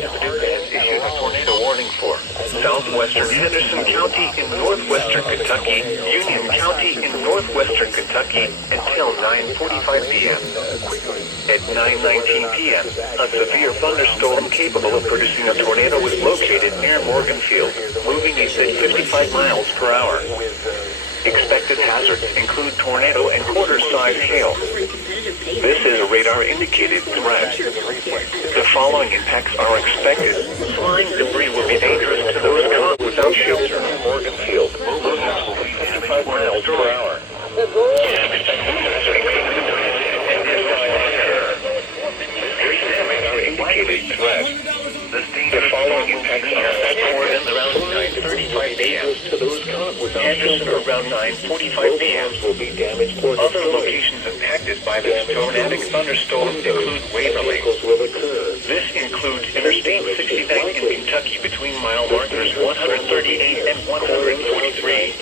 Paducah has issued a tornado warning for Southwestern Henderson County in northwestern Kentucky, Union County in northwestern Kentucky until 9:45 p.m. At 9:19 p.m., a severe thunderstorm capable of producing a tornado was located near Morganfield, moving east at 55 miles per hour. Expected hazards include tornado and quarter-size hail. This is a radar-indicated threat. The following impacts are expected. Flying debris will be dangerous to those caught without shelter. Morganfield, moving at 55 miles per hour. Indicated threat. The following impacts are expected around 9:35 p.m. to those caught without Henderson around 9:45 p.m. will be damaged. Other locations impacted by this tornadic thunderstorm include Waverly. This includes Interstate 69 in Kentucky between mile markers 138 and 143.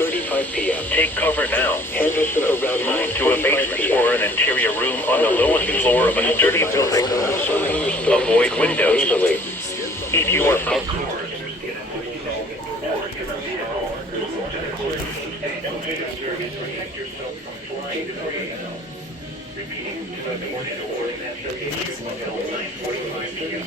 Take cover now. Move to a basement or an interior room on the lowest floor of a sturdy building. Avoid windows. If you are outdoors, protect yourself from flying debris. Repeating, the tornado warning has been issued until 9:45 p.m.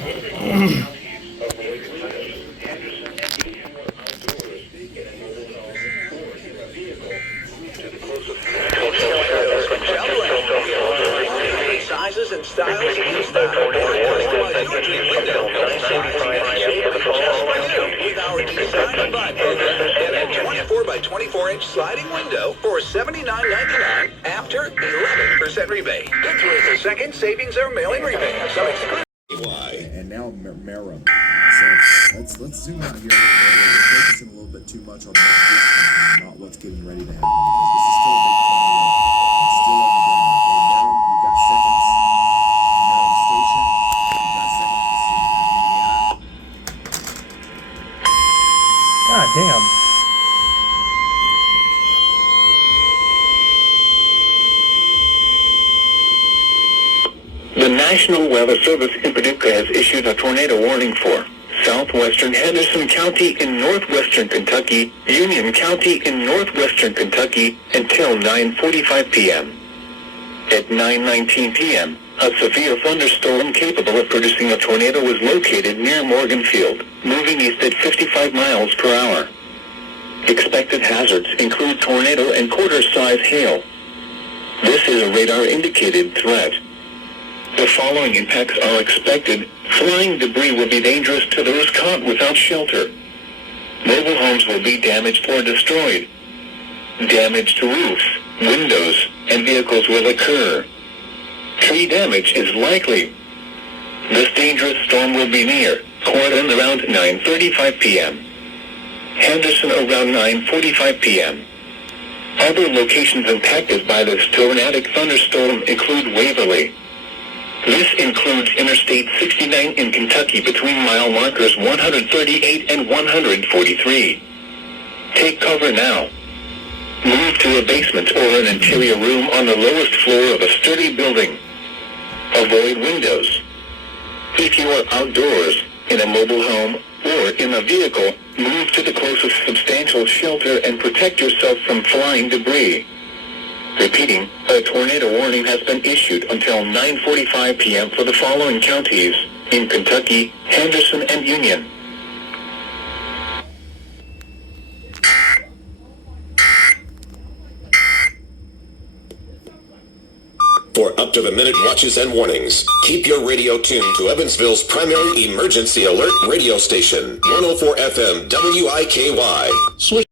Avoid windows. Henderson and Union are outdoors. Get a mobile home or in a vehicle. Move to the closest sizes and styles use the with our design button. Get a 24 by 24 inch sliding window for $79.99 after 11% rebate. Get 3 second savings or mailing rebate. Some exclusive. And now Marum. So let's zoom out here a little bit. We're focusing a little bit too much on the distance, not what's getting ready to happen, because this is still a big tornado. It's still on the ground. Okay, Marum, you've got seconds. Marum Station, you've got seconds. Indiana. God damn. The National Weather Service in Paducah has issued a tornado warning for Southwestern Henderson County in northwestern Kentucky, Union County in northwestern Kentucky until 9:45 p.m. At 9:19 p.m., a severe thunderstorm capable of producing a tornado was located near Morganfield, moving east at 55 miles per hour. Expected hazards include tornado and quarter-size hail. This is a radar-indicated threat. The following impacts are expected. Flying debris will be dangerous to those caught without shelter. Mobile homes will be damaged or destroyed. Damage to roofs, windows, and vehicles will occur. Tree damage is likely. This dangerous storm will be near Corydon around 9:35 p.m. Henderson around 9:45 p.m. Other locations impacted by this tornadic thunderstorm include Waverly. This includes Interstate 69 in Kentucky between mile markers 138 and 143. Take cover now. Move to a basement or an interior room on the lowest floor of a sturdy building. Avoid windows. If you are outdoors, in a mobile home, or in a vehicle, move to the closest substantial shelter and protect yourself from flying debris. Repeating, a tornado warning has been issued until 9:45 p.m. for the following counties in Kentucky, Henderson, and Union. For up-to-the-minute watches and warnings, keep your radio tuned to Evansville's primary emergency alert radio station, 104 FM WIKY. Switch